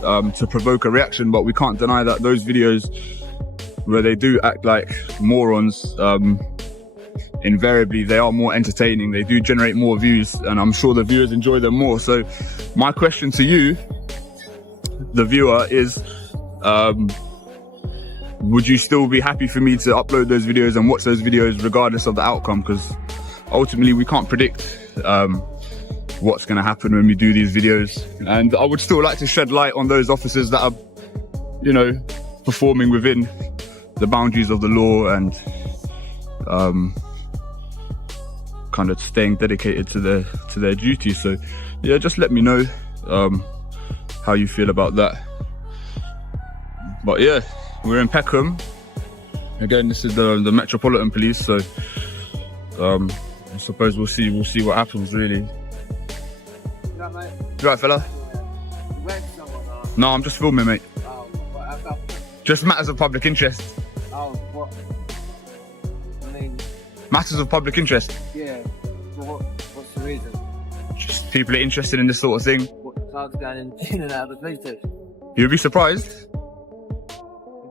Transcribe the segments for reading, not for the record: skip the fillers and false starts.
to provoke a reaction, but we can't deny that those videos where they do act like morons, invariably they are more entertaining, they do generate more views, and I'm sure the viewers enjoy them more. So my question to you, the viewer, is would you still be happy for me to upload those videos and watch those videos regardless of the outcome? Because ultimately we can't predict what's going to happen when we do these videos, and I would still like to shed light on those officers that are, you know, performing within the boundaries of the law and kind of staying dedicated to their duty. So yeah, just let me know how you feel about that. But yeah, we're in Peckham again. This is the Metropolitan Police, so I suppose we'll see what happens, really. You right, mate? You right, fella? Where's someone? No, I'm just filming, mate. Oh, what? How come? Just matters of public interest. Oh, what? I mean, Matters of public interest. yeah. So what's the reason? Just people are interested in this sort of thing. What cards going in and out of the police station? You'll be surprised.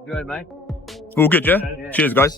Enjoy, mate. All good, yeah? Yeah. Cheers, guys.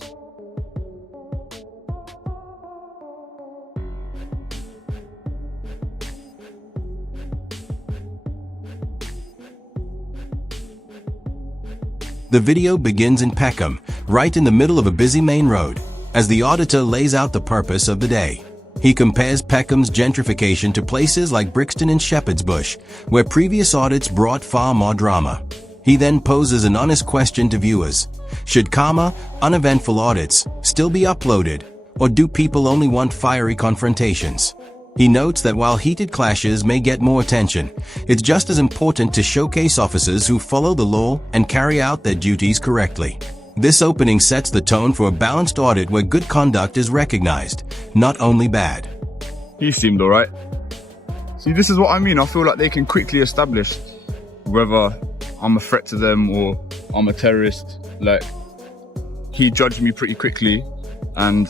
The video begins in Peckham, right in the middle of a busy main road, as the auditor lays out the purpose of the day. He compares Peckham's gentrification to places like Brixton and Shepherd's Bush, where previous audits brought far more drama. He then poses an honest question to viewers. Should calmer, uneventful audits still be uploaded, or do people only want fiery confrontations? He notes that while heated clashes may get more attention, it's just as important to showcase officers who follow the law and carry out their duties correctly. This opening sets the tone for a balanced audit where good conduct is recognized, not only bad. He seemed alright. See, this is what I mean. I feel like they can quickly establish whether I'm a threat to them or I'm a terrorist. Like, he judged me pretty quickly, and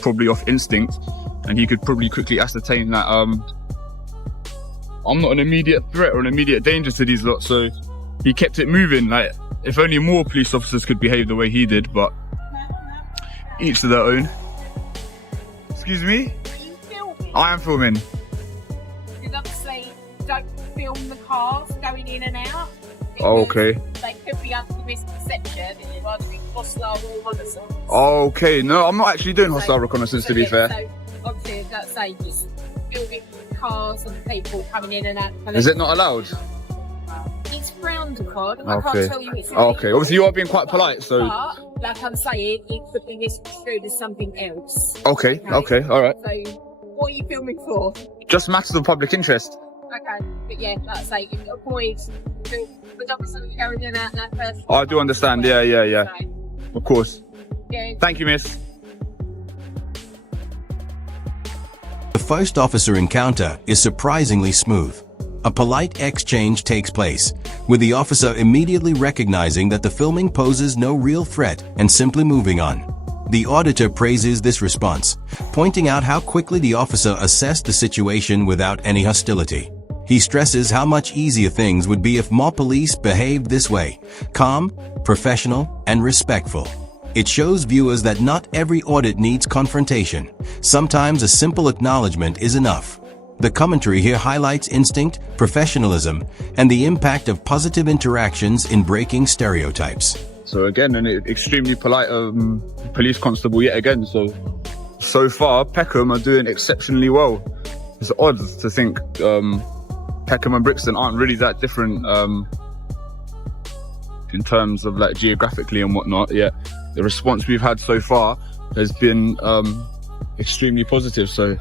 probably off instinct, and he could probably quickly ascertain that I'm not an immediate threat or an immediate danger to these lot. So he kept it moving. Like, if only more police officers could behave the way he did, but each to their own. Excuse me? Are you filming? I am filming. Because obviously, don't film the cars going in and out. Oh, okay. They could be under the misconception it was being hostile or reconnaissance. Okay, no, I'm not actually doing hostile reconnaissance, to be fair. So obviously, let's say just filming cars and people coming in and out. Is it not allowed? It's frowned upon. I Okay. can't tell you it's Okay, obviously you are being quite polite, so... But, like I'm saying, it could be misconstrued as something else. Okay, alright. So, what are you filming for? Just matters of public interest. Okay, but yeah, like I say, you avoid the obviously carrying in out that person. I do understand, yeah. So, Of course. yeah. Thank you, miss. The first officer encounter is surprisingly smooth. A polite exchange takes place, with the officer immediately recognizing that the filming poses no real threat and simply moving on. The auditor praises this response, pointing out how quickly the officer assessed the situation without any hostility. He stresses how much easier things would be if more police behaved this way, calm, professional, and respectful. It shows viewers that not every audit needs confrontation. Sometimes a simple acknowledgement is enough. The commentary here highlights instinct, professionalism, and the impact of positive interactions in breaking stereotypes. So again, an extremely polite police constable yet again. So far, Peckham are doing exceptionally well. It's odd to think Peckham and Brixton aren't really that different in terms of like geographically and whatnot. Yet the response we've had so far has been extremely positive. So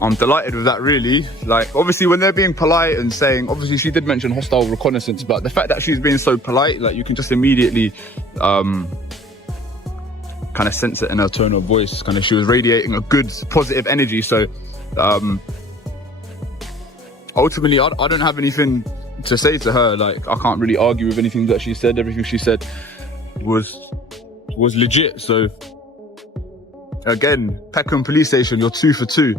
I'm delighted with that, really. Like, obviously when they're being polite and saying, obviously she did mention hostile reconnaissance, but the fact that she's being so polite, like, you can just immediately kind of sense it in her tone of voice. Kind of, she was radiating a good positive energy. So ultimately I don't have anything to say to her. Like, I can't really argue with anything that she said. Everything she said was legit. So again, Peckham police station, you're 2 for 2.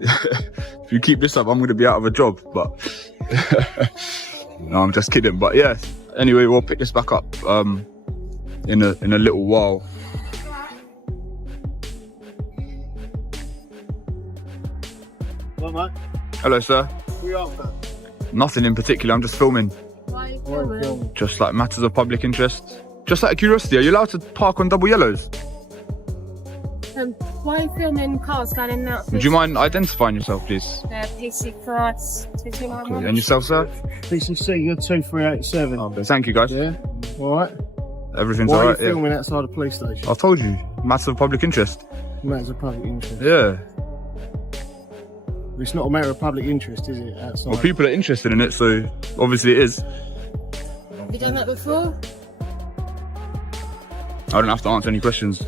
if you keep this up, I'm gonna be out of a job. But no, I'm just kidding. But yeah. Anyway, we'll pick this back up in a little while. What, mate? Hello, sir. Who you after? Nothing in particular. I'm just filming. Why are you Why are you filming? filming? Just like matters of public interest. Just out of curiosity, are you allowed to park on double yellows? Why are you filming cars going in and out? Would you mind identifying yourself, please? PC Cross, 2291. And yourself, sir? PCC, you're 2387. Thank you, guys. Yeah? Alright. Everything's Why are you alright. Yeah. filming outside the police station? I told you, matters of public interest. Matters of public interest. Yeah. It's not a matter of public interest, is it? Outside. Well, people are interested in it, so obviously it is. Have you done that before? I don't have to answer any questions.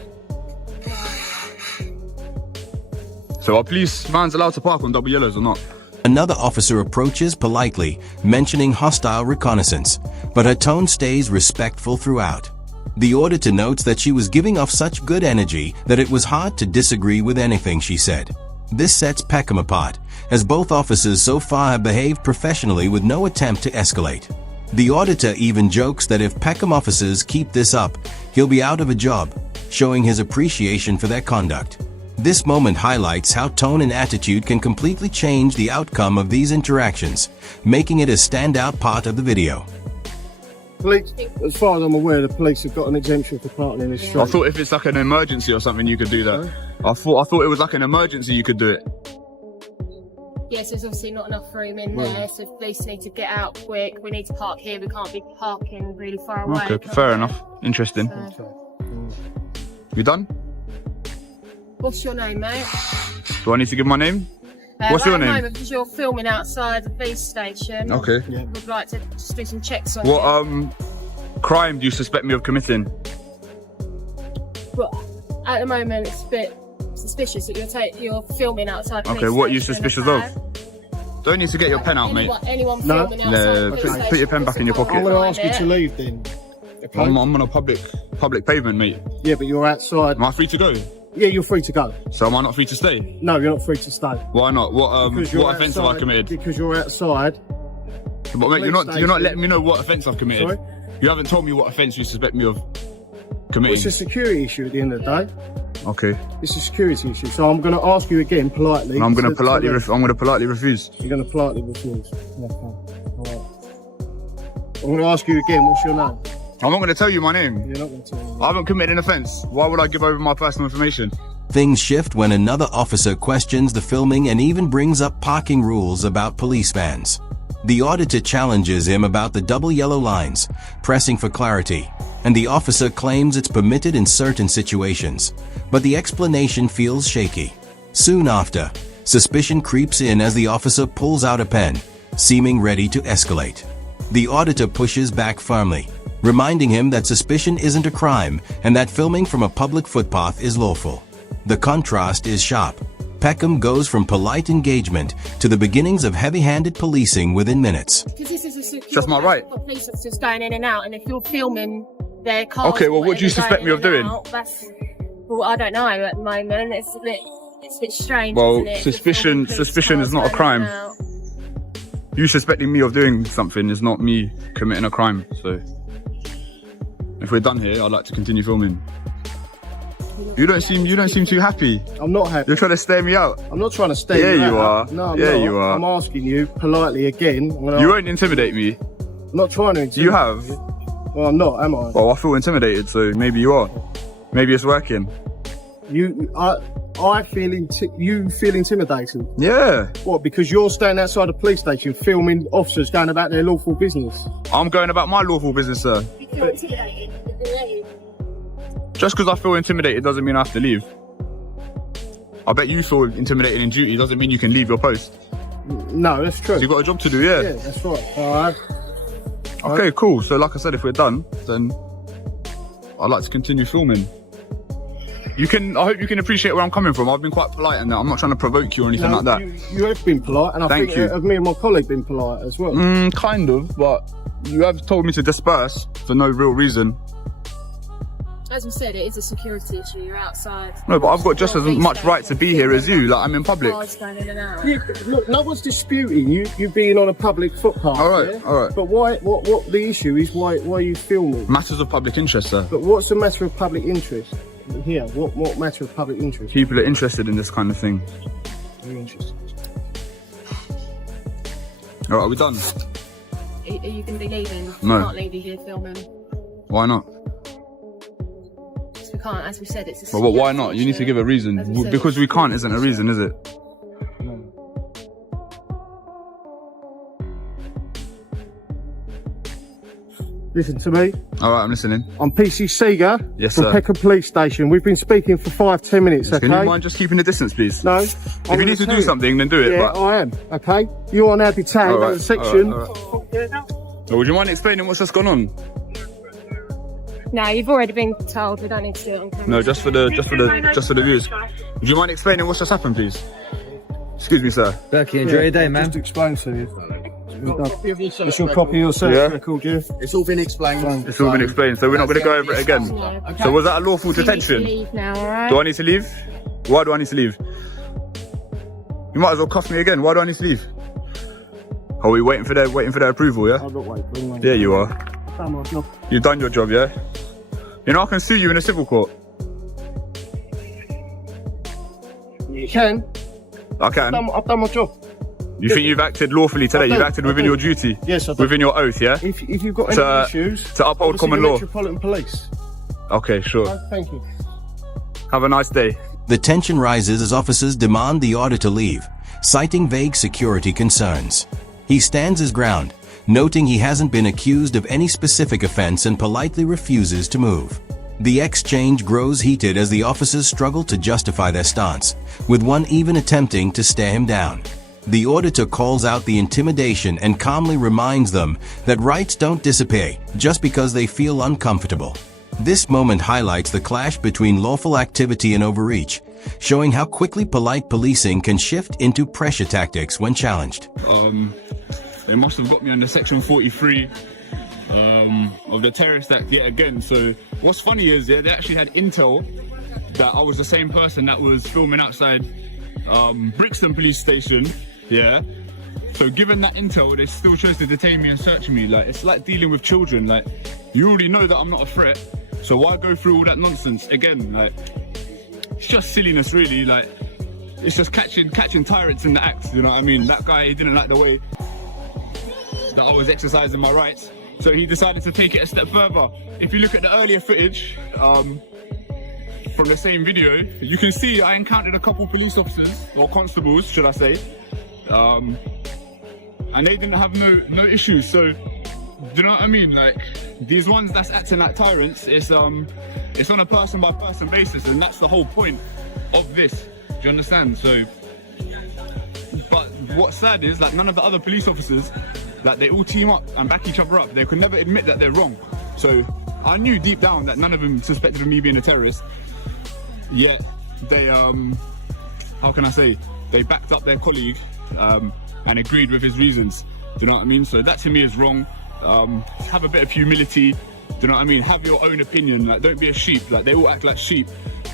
So are police vans allowed to park on double yellows or not? Another officer approaches politely, mentioning hostile reconnaissance, but her tone stays respectful throughout. The auditor notes that she was giving off such good energy that it was hard to disagree with anything she said. This sets Peckham apart, as both officers so far have behaved professionally with no attempt to escalate. The auditor even jokes that if Peckham officers keep this up, he'll be out of a job, showing his appreciation for their conduct. This moment highlights how tone and attitude can completely change the outcome of these interactions, making it a standout part of the video. Police, as far as I'm aware, the police have got an exemption for parking in the street. I thought if it's like an emergency or something, you could do that. I thought it was like an emergency, you could do it. Yes, there's obviously not enough room in there, so police need to get out quick. We need to park here. We can't be parking really far away. Okay, fair enough. Interesting. So, You done? what's your name, mate? Do I need to give my name? What's right your at the name? moment, because you're filming outside the police station. Okay. Yeah. Would like to just do some checks on What you. crime do you suspect me of committing? But at the moment, it's a bit suspicious that you're filming outside the Okay, police what are you station, suspicious okay? of? Don't need to get your pen out, mate. Anyone No. filming outside No, the police put station your pen back in your puts a pocket. I'm going to fine ask you on to it. leave then. Okay? I'm on a public pavement, mate. Yeah, but you're outside. Am I free to go? Yeah, you're free to go. So am I not free to stay? No, you're not free to stay. Why not? Because you're What offence have I outside- committed? Because you're outside. But mate, you're not station. letting me know what offence I've committed. Sorry? You haven't told me what offence you suspect me of Well, committing. it's a security issue at the end of the day. Okay. It's a security issue. So I'm going to ask you again politely. And I'm gonna politely leave. I'm gonna politely refuse. You're going to politely refuse. Yeah, fine. Alright. I'm going to ask you again, what's your name? I'm not gonna tell you my name. You're not going to tell me. I haven't committed an offence. Why would I give over my personal information? Things shift when another officer questions the filming and even brings up parking rules about police vans. The auditor challenges him about the double yellow lines, pressing for clarity, and the officer claims it's permitted in certain situations, but the explanation feels shaky. Soon after, suspicion creeps in as the officer pulls out a pen, seeming ready to escalate. The auditor pushes back firmly, reminding him that suspicion isn't a crime and that filming from a public footpath is lawful. The contrast is sharp. Peckham goes from polite engagement to the beginnings of heavy-handed policing within minutes. Because this is a secure Just my place, right. you've got police officers going in and out, and if you're filming their cars, Okay, well, what do you whatever, suspect going me of in and doing? out, well, I don't know at the moment. It's a bit strange. Well, isn't it? Just suspicion- filming police suspicion is cars not a going crime. in and out. You suspecting me of doing something is not me committing a crime. So if we're done here, I'd like to continue filming. You don't seem too happy. I'm not happy. You're trying to stare me out. I'm not trying to stay. Yeah, you are. No, I'm Yeah, not. you are. I'm asking you politely again. You won't intimidate me. I'm not trying to intimidate You have. Well, I'm not, am I? Well, I feel intimidated, so maybe you are. Maybe it's working. I feel you feel intimidated. Yeah. What? Because you're standing outside a police station filming officers going about their lawful business. I'm going about my lawful business, sir. You feel intimidated. Just because I feel intimidated doesn't mean I have to leave. I bet you feel intimidated in duty doesn't mean you can leave your post. No, that's true. So you've got a job to do, yeah. Yeah, that's right. All right. Okay, cool. So like I said, if we're done, then I'd like to continue filming. I hope you can appreciate where I'm coming from. I've been quite polite in that. I'm not trying to provoke you or anything No, like that. You have been polite, and I Thank think you. me and my colleague been polite as well. Kind of, but you have told me to disperse for no real reason. As we said, it is a security issue. You're outside. No, but I've got just as much right to be here as you. Like, I'm in public. Cars going in and out. Yeah, look, no one's disputing you being on a public footpath. All right, yeah? all right. But why? What the issue is? Why are you filming? Matters of public interest, sir. But what's the matter of public interest here? What matter of public interest? People are interested in this kind of thing. Very interesting. All right, are we done? Are you going to be leaving? No. We can't leave you here filming. Why not? Because we can't, as we said, it's a Well, why security not? You need to issue. give a reason. As we said, Because it's we a can't security isn't a issue. reason, is it? Listen to me. All right, I'm listening. I'm PC Seeger Yes, from sir. Peckham Police Station. We've been speaking for 5-10 minutes, okay? Can you mind just keeping the distance, please? No. If you need to do something, then do it. Yeah, But I am, okay? You are now detained All right, under section... all Oh, would you mind explaining what's just gone on? No, you've already been told. We don't need to do it on camera. No, just for the viewers. Would you mind explaining what's just happened, please? Excuse me, sir. Berkey, enjoy your day, man. Just explain to you. It's your copy of your service Yeah. record, yeah? It's all been explained. It's all been explained, so we're not going to go over it again. Okay. So was that a lawful You need to detention? leave now, alright? Do I need to leave? Why do I need to leave? You might as well cuff me again. Why do I need to leave? Are we waiting for their approval, yeah? I'm not waiting. There you are. Done my job. You've done your job, yeah? You know I can sue you in a civil court. You can. I can. I've done my job. You think you've acted lawfully today? I do, You've acted I within do. your duty? Yes, I do. Within your oath, yeah? If you've got any To- issues... to uphold obviously common the law. Metropolitan Police. Okay, sure. Thank you. Have a nice day. The tension rises as officers demand the auditor leave, citing vague security concerns. He stands his ground, noting he hasn't been accused of any specific offense and politely refuses to move. The exchange grows heated as the officers struggle to justify their stance, with one even attempting to stare him down. The auditor calls out the intimidation and calmly reminds them that rights don't disappear just because they feel uncomfortable. This moment highlights the clash between lawful activity and overreach, showing how quickly polite policing can shift into pressure tactics when challenged. They must have got me under section 43 of the Terrorism Act yet again. So what's funny is they actually had intel that I was the same person that was filming outside Brixton police station, yeah? So given that intel, they still chose to detain me and search me. Like, it's like dealing with children. Like, you already know that I'm not a threat, so why go through all that nonsense again? Like, it's just silliness, really. Like, it's just catching tyrants in the act, you know what I mean? That guy, he didn't like the way that I was exercising my rights, so he decided to take it a step further. If you look at the earlier footage from the same video, you can see I encountered a couple police officers, or constables, should I say, and they didn't have no issues. So, do you know what I mean? Like, these ones that's acting like tyrants, it's on a person by person basis, and that's the whole point of this. Do you understand? So, but what's sad is, like, none of the other police officers, like, they all team up and back each other up. They could never admit that they're wrong. So I knew deep down that none of them suspected of me being a terrorist. Yet they, how can I say, they backed up their colleague and agreed with his reasons. Do you know what I mean? So that to me is wrong. Have a bit of humility. Do you know what I mean? Have your own opinion. Like, don't be a sheep. Like, they all act like sheep.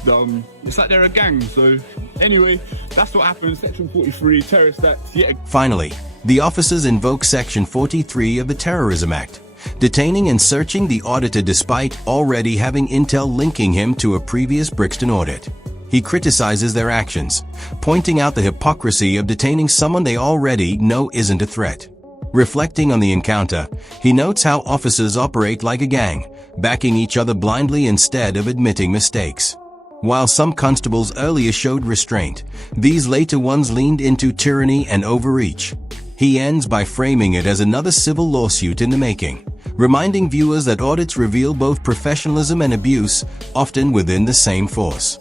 It's like they're a gang. So anyway, that's what happened. Section 43, Terrorist Act. Yeah. Finally, the officers invoke Section 43 of the Terrorism Act, detaining and searching the auditor despite already having intel linking him to a previous Brixton audit. He criticizes their actions, pointing out the hypocrisy of detaining someone they already know isn't a threat. Reflecting on the encounter, he notes how officers operate like a gang, backing each other blindly instead of admitting mistakes. While some constables earlier showed restraint, these later ones leaned into tyranny and overreach. He ends by framing it as another civil lawsuit in the making, reminding viewers that audits reveal both professionalism and abuse, often within the same force.